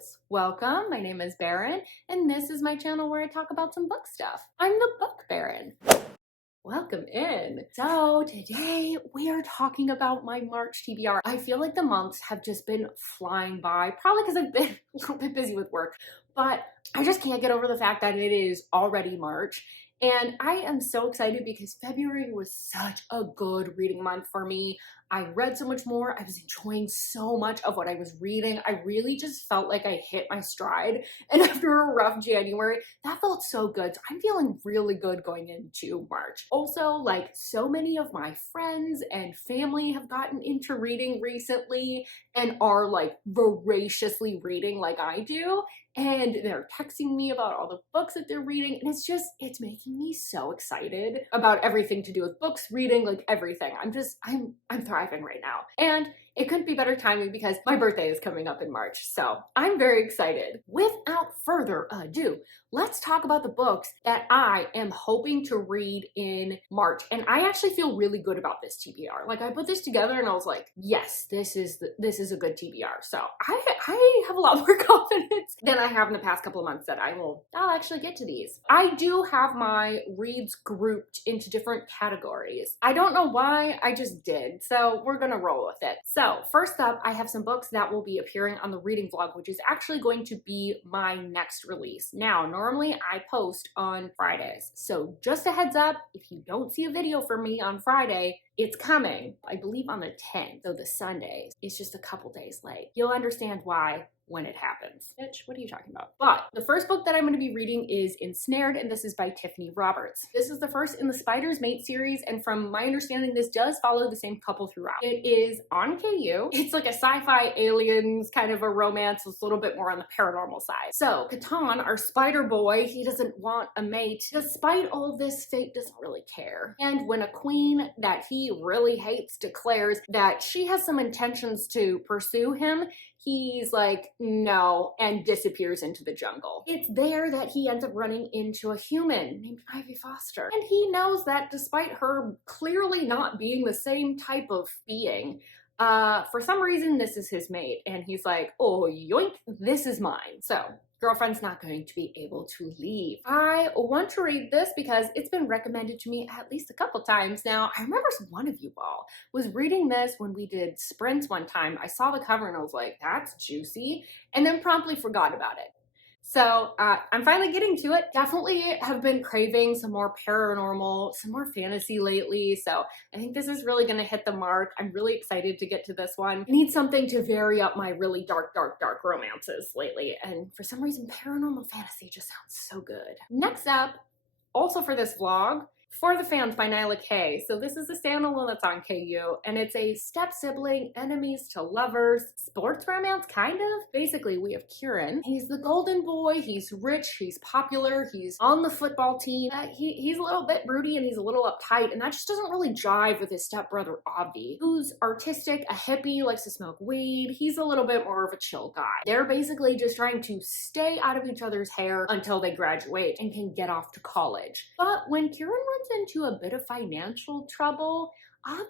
friends, welcome. My name is Baron, and this is my channel where I talk about some book stuff. I'm the Book Baron. Welcome in. So today we are talking about my March TBR. I feel like the months have just been flying by, probably because I've been a little bit busy with work, but I just can't get over the fact that it is already March. And I am so excited because February was such a good reading month for me. I read so much more. I was enjoying so much of what I was reading. I really just felt like I hit my stride. And after a rough January, that felt so good. So I'm feeling really good going into March. Also, like so many of my friends and family have gotten into reading recently and are like voraciously reading like I do. And they're texting me about all the books that they're reading. And it's making me so excited about everything to do with books, reading, like everything. I'm thriving right now. And it couldn't be better timing because my birthday is coming up in March. So I'm very excited. Without further ado, let's talk about the books that I am hoping to read in March. And I actually feel really good about this TBR. Like I put this together and I was like, yes, this is a good TBR. So I have a lot more confidence than I have in the past couple of months that I'll actually get to these. I do have my reads grouped into different categories. I don't know why, I just did. So we're gonna roll with it. So first up, I have some books that will be appearing on the reading vlog, which is actually going to be my next release. Now, normally I post on Fridays. So just a heads up, if you don't see a video from me on Friday, it's coming, I believe on the 10th, so the Sunday. It's just a couple days late. You'll understand why when it happens. Bitch, what are you talking about? But the first book that I'm going to be reading is Snared, and this is by Tiffany Roberts. This is the first in the Spider's Mate series, and from my understanding, this does follow the same couple throughout. It is on KU. It's like a sci-fi aliens kind of a romance. It's a little bit more on the paranormal side. So Catan, our spider boy, he doesn't want a mate. Despite all this, fate doesn't really care. And when a queen that he really hates declares that she has some intentions to pursue him, he's like, no, and disappears into the jungle. It's there that he ends up running into a human named Ivy Foster. And he knows that despite her clearly not being the same type of being, for some reason, this is his mate. And he's like, oh, yoink, this is mine. So girlfriend's not going to be able to leave. I want to read this because it's been recommended to me at least a couple times now. I remember one of you all was reading this when we did sprints one time. I saw the cover and I was like, that's juicy, and then promptly forgot about it. So I'm finally getting to it. Definitely have been craving some more paranormal, some more fantasy lately. So I think this is really gonna hit the mark. I'm really excited to get to this one. I need something to vary up my really dark romances lately. And for some reason, paranormal fantasy just sounds so good. Next up, also for this vlog, For the Fans by Nyla K. So this is a standalone that's on KU, and it's a step-sibling, enemies to lovers, sports romance, kind of. Basically, we have Kieran. He's the golden boy, he's rich, he's popular, he's on the football team. He's a little bit broody and he's a little uptight, and that just doesn't really jive with his stepbrother, Avi, who's artistic, a hippie, likes to smoke weed. He's a little bit more of a chill guy. They're basically just trying to stay out of each other's hair until they graduate and can get off to college. But when Kieran runs into a bit of financial trouble, Avi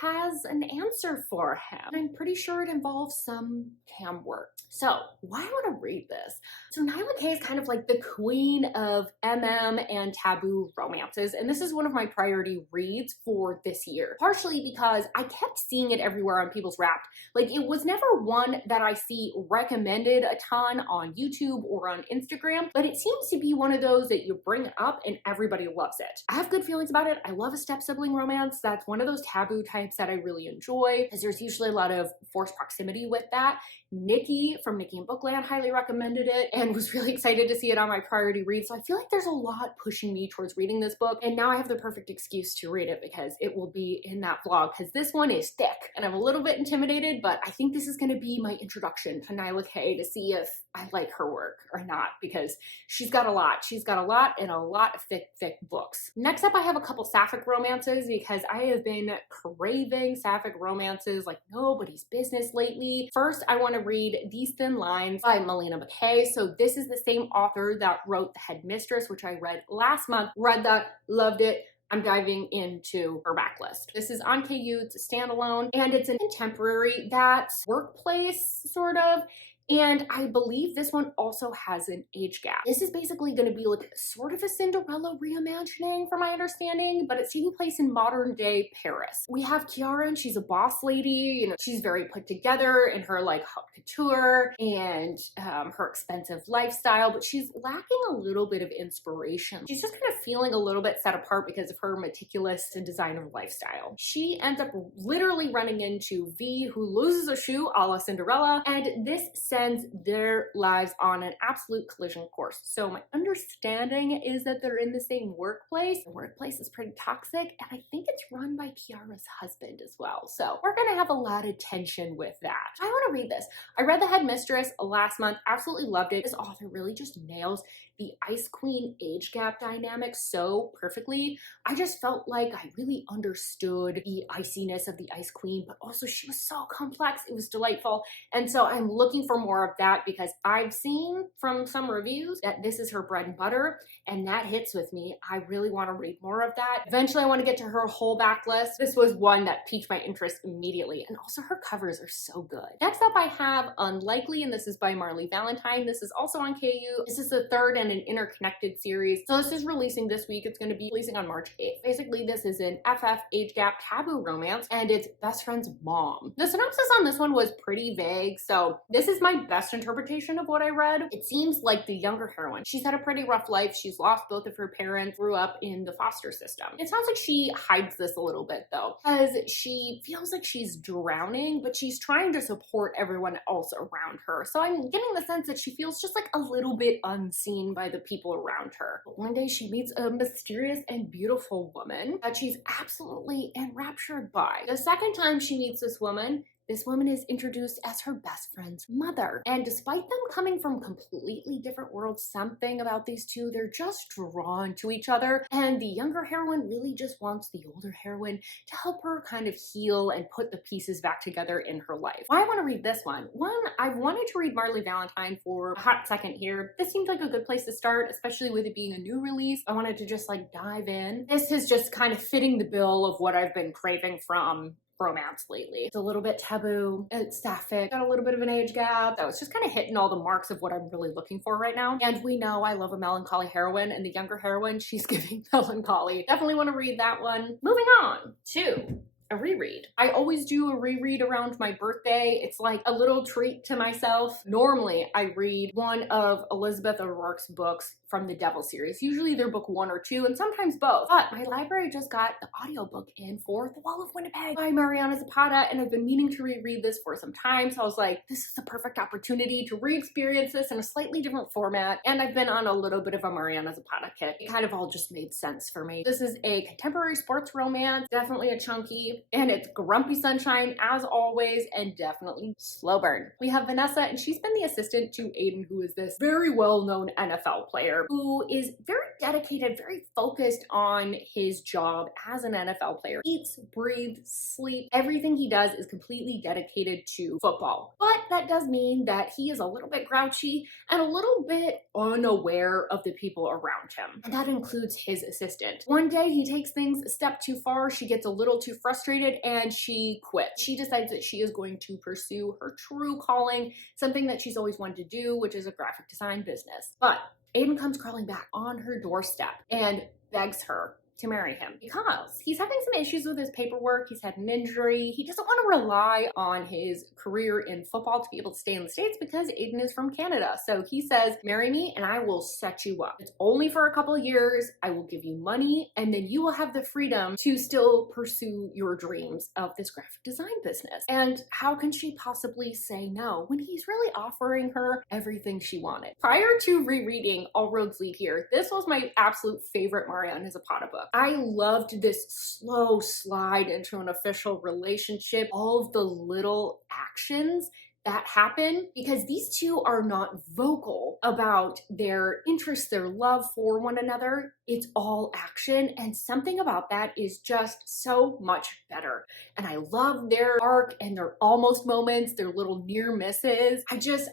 has an answer for him. I'm pretty sure it involves some cam work. So why I want to read this? So Nyla K is kind of like the queen of and taboo romances, and this is one of my priority reads for this year. Partially because I kept seeing it everywhere on people's Wrapped. Like, it was never one that I see recommended a ton on YouTube or on Instagram, but it seems to be one of those that you bring up and everybody loves it. I have good feelings about it. I love a step-sibling romance. That's one of those taboo types that I really enjoy, because there's usually a lot of forced proximity with that. Nikki from Nikki and Bookland highly recommended it and was really excited to see it on my priority read. So I feel like there's a lot pushing me towards reading this book, and now I have the perfect excuse to read it because it will be in that vlog, because this one is thick and I'm a little bit intimidated, but I think this is going to be my introduction to Nyla K to see if I like her work or not, because she's got a lot. She's got a lot and a lot of thick books. Next up, I have a couple sapphic romances because I have been craving sapphic romances like nobody's business lately. First, I want to read These Thin Lines by Melina McKay. So this is the same author that wrote The Headmistress, which I read last month. Read that, loved it. I'm diving into her backlist. This is on KU, it's a standalone, and it's a contemporary that's workplace, sort of. And I believe this one also has an age gap. This is basically going to be like sort of a Cinderella reimagining from my understanding, but it's taking place in modern day Paris. We have Kiara and she's a boss lady, you know, she's very put together in her like haute couture and her expensive lifestyle, but she's lacking a little bit of inspiration. She's just kind of feeling a little bit set apart because of her meticulous and designer lifestyle. She ends up literally running into V, who loses a shoe a la Cinderella, and this sends their lives on an absolute collision course. So my understanding is that they're in the same workplace. The workplace is pretty toxic, and I think it's run by Kiara's husband as well. So we're gonna have a lot of tension with that. I wanna read this. I read The Headmistress last month, absolutely loved it. This author really just nails the Ice Queen age gap dynamic so perfectly. I just felt like I really understood the iciness of the Ice Queen, but also she was so complex. It was delightful. And so I'm looking for more of that because I've seen from some reviews that this is her bread and butter, and that hits with me. I really want to read more of that. Eventually I want to get to her whole backlist. This was one that piqued my interest immediately, and also her covers are so good. Next up I have Unlikely, and this is by Marley Valentine. This is also on KU. This is the third in an interconnected series. So this is releasing this week. It's going to be releasing on March 8th. Basically, this is an FF age gap taboo romance, and it's best friend's mom. The synopsis on this one was pretty vague, so this is my best interpretation of what I read. It seems like the younger heroine, she's had a pretty rough life. She's lost both of her parents, grew up in the foster system. It sounds like she hides this a little bit though, because she feels like she's drowning, but she's trying to support everyone else around her. So I'm getting the sense that she feels just like a little bit unseen by the people around her. But one day she meets a mysterious and beautiful woman that she's absolutely enraptured by. The second time she meets this woman is introduced as her best friend's mother. And despite them coming from completely different worlds, something about these two, they're just drawn to each other. And the younger heroine really just wants the older heroine to help her kind of heal and put the pieces back together in her life. Why I want to read this one? One, I've wanted to read Marley Valentine for a hot second here. This seems like a good place to start, especially with it being a new release. I wanted to just like dive in. This is just kind of fitting the bill of what I've been craving from romance lately. It's a little bit taboo, it's sapphic, got a little bit of an age gap. That was just kind of hitting all the marks of what I'm really looking for right now. And we know I love a melancholy heroine, and the younger heroine, she's giving melancholy. Definitely want to read that one. Moving on to a reread. I always do a reread around my birthday. It's like a little treat to myself. Normally, I read one of Elizabeth O'Rourke's books from the Devil series. Usually they're book 1 or 2, and sometimes both. But my library just got the audiobook in for The Wall of Winnipeg by Mariana Zapata, and I've been meaning to reread this for some time. So I was like, this is the perfect opportunity to re-experience this in a slightly different format. And I've been on a little bit of a Mariana Zapata kick. It kind of all just made sense for me. This is a contemporary sports romance, definitely a chunky, and it's grumpy sunshine as always, and definitely slow burn. We have Vanessa, and she's been the assistant to Aiden, who is this very well-known NFL player who is very dedicated, very focused on his job as an NFL player. Eats, breathes, sleeps. Everything he does is completely dedicated to football. But that does mean that he is a little bit grouchy and a little bit unaware of the people around him. And that includes his assistant. One day he takes things a step too far. She gets a little too frustrated and she quits. She decides that she is going to pursue her true calling, something that she's always wanted to do, which is a graphic design business. But Aiden comes crawling back on her doorstep and begs her to marry him because he's having some issues with his paperwork. He's had an injury. He doesn't want to rely on his career in football to be able to stay in the States because Aiden is from Canada. So he says, marry me and I will set you up. It's only for a couple of years. I will give you money and then you will have the freedom to still pursue your dreams of this graphic design business. And how can she possibly say no when he's really offering her everything she wanted? Prior to rereading All Roads Lead Here, this was my absolute favorite Mariana Zapata book. I loved this slow slide into an official relationship, all of the little actions that happen, because these two are not vocal about their interest, their love for one another. It's all action, and something about that is just so much better. And I love their arc and their almost moments, their little near misses.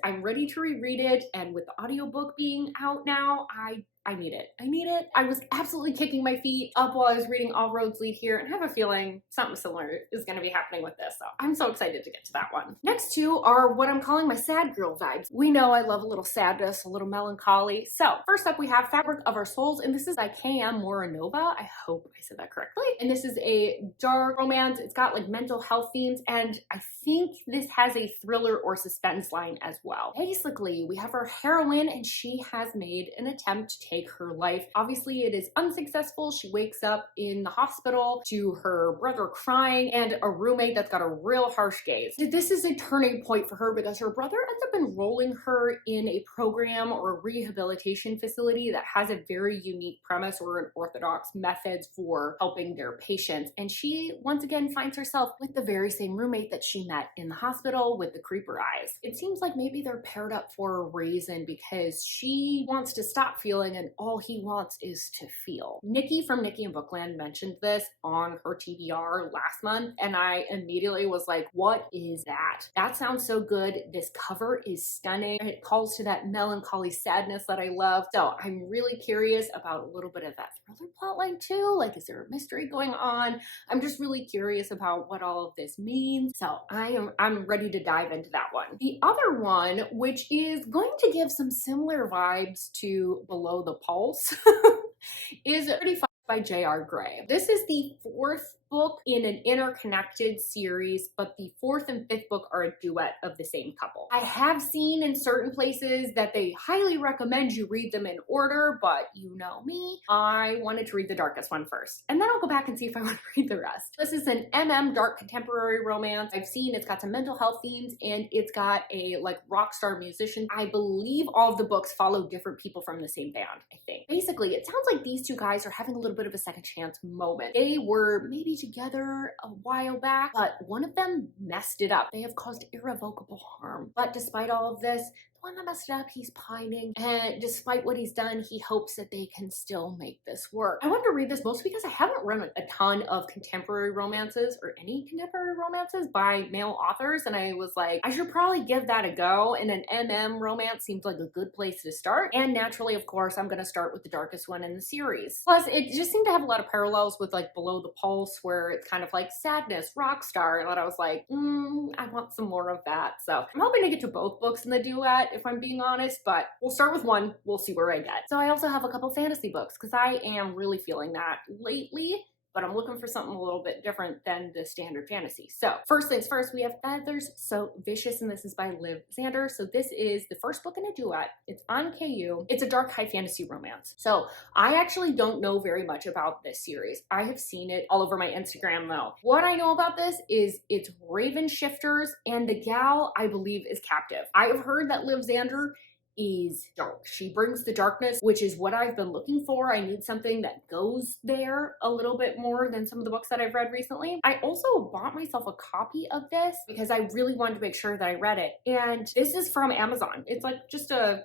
I'm ready to reread it, and with the audiobook being out now, I I need it. I need it. I was absolutely kicking my feet up while I was reading All Roads Lead Here, and I have a feeling something similar is going to be happening with this, so I'm so excited to get to that one. Next two are what I'm calling my sad girl vibes. We know I love a little sadness, a little melancholy. So first up we have Fabric of Our Souls, and this is by K.M. Moranova. I hope I said that correctly. And this is a dark romance. It's got like mental health themes, and I think this has a thriller or suspense line as well. Basically, we have our heroine, and she has made an attempt to take her life. Obviously, it is unsuccessful. She wakes up in the hospital to her brother crying and a roommate that's got a real harsh gaze. This is a turning point for her because her brother ends up enrolling her in a program or a rehabilitation facility that has a very unique premise or unorthodox methods for helping their patients. And she once again finds herself with the very same roommate that she met in the hospital with the creeper eyes. It seems like maybe they're paired up for a reason because she wants to stop feeling and all he wants is to feel. Nikki from Nikki in Bookland mentioned this on her TBR last month, and I immediately was like, what is that? That sounds so good. This cover is stunning. It calls to that melancholy sadness that I love. So I'm really curious about a little bit of that thriller plotline too. Like, is there a mystery going on? I'm just really curious about what all of this means. So I'm ready to dive into that one. The other one, which is going to give some similar vibes to Below the Pulse, is 35 by J.R. Gray. This is the fourth book in an interconnected series, but the fourth and fifth book are a duet of the same couple. I have seen in certain places that they highly recommend you read them in order, but you know me, I wanted to read the darkest one first, and then I'll go back and see if I want to read the rest. This is an dark contemporary romance. I've seen it's got some mental health themes, and it's got a like rock star musician. I believe all of the books follow different people from the same band, I think. Basically, it sounds like these two guys are having a little bit of a second chance moment. They were maybe together a while back, but one of them messed it up. They have caused irrevocable harm. But despite all of this, the one that messed it up, he's pining. And despite what he's done, he hopes that they can still make this work. I wanted to read this mostly because I haven't read a ton of contemporary romances or any contemporary romances by male authors. And I was like, I should probably give that a go. And an romance seems like a good place to start. And naturally, of course, I'm going to start with the darkest one in the series. Plus, it just seemed to have a lot of parallels with like Below the Pulse, where it's kind of like sadness, rock star. And I was like, I want some more of that. So I'm hoping to get to both books in the duet, if I'm being honest, but we'll start with one. We'll see where I get. So I also have a couple fantasy books because I am really feeling that lately, but I'm looking for something a little bit different than the standard fantasy. So first things first, we have Feathers So Vicious, and this is by Liv Zander. So this is the first book in a duet. It's on KU. It's a dark high fantasy romance. So I actually don't know very much about this series. I have seen it all over my Instagram though. What I know about this is it's Raven Shifters, and the gal, I believe, is captive. I have heard that Liv Zander is dark. She brings the darkness, which is what I've been looking for. I need something that goes there a little bit more than some of the books that I've read recently. I also bought myself a copy of this because I really wanted to make sure that I read it. And this is from Amazon. It's like just a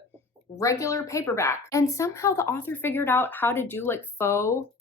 regular paperback. And somehow the author figured out how to do like faux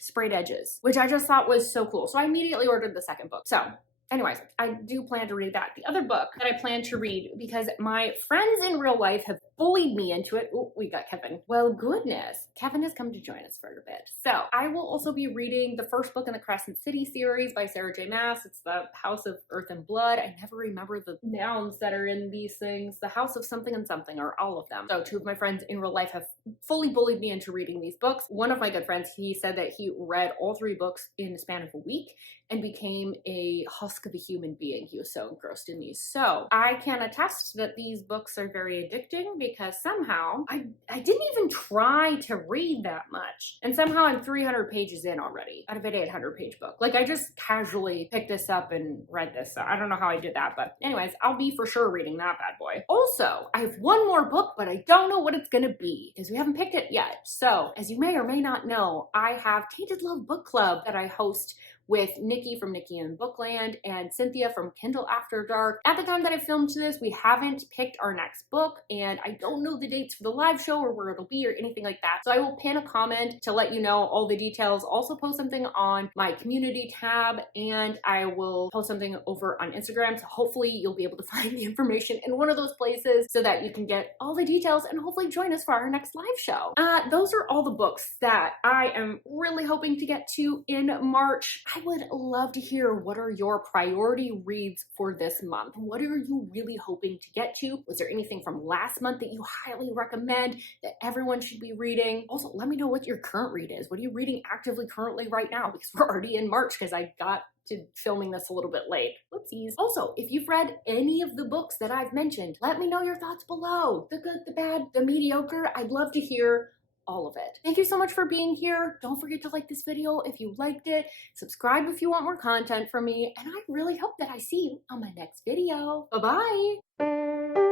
sprayed edges, which I just thought was so cool. So I immediately ordered the second book. So anyways, I do plan to read that. The other book that I plan to read, because my friends in real life have bullied me into it. Oh, we got Kevin. Well, goodness. Kevin has come to join us for a bit. So I will also be reading the first book in the Crescent City series by Sarah J. Maas. It's the House of Earth and Blood. I never remember the nouns that are in these things. The House of something and something, or all of them. So two of my friends in real life have fully bullied me into reading these books. One of my good friends, he said that he read all three books in the span of a week and became a husk of a human being. He was so engrossed in these. So I can attest that these books are very addicting because somehow I didn't even try to read that much. And somehow I'm 300 pages in already out of an 800 page book. Like I just casually picked this up and read this. So I don't know how I did that, but anyways, I'll be for sure reading that bad boy. Also, I have one more book, but I don't know what it's gonna be because we haven't picked it yet. So as you may or may not know, I have Tainted Love Book Club that I host with Nikki from Nikki and Bookland and Cynthia from Kindle After Dark. At the time that I filmed this, we haven't picked our next book, and I don't know the dates for the live show or where it'll be or anything like that. So I will pin a comment to let you know all the details. Also post something on my community tab, and I will post something over on Instagram. So hopefully you'll be able to find the information in one of those places so that you can get all the details and hopefully join us for our next live show. Those are all the books that I am really hoping to get to in March. I would love to hear, what are your priority reads for this month? What are you really hoping to get to? Was there anything from last month that you highly recommend that everyone should be reading? Also, let me know what your current read is. What are you reading actively currently right now? Because we're already in March, because I got to filming this a little bit late. Whoopsies. Also, if you've read any of the books that I've mentioned, let me know your thoughts below. The good, the bad, the mediocre. I'd love to hear all of it. Thank you so much for being here. Don't forget to like this video if you liked it. Subscribe if you want more content from me. And I really hope that I see you on my next video. Bye-bye.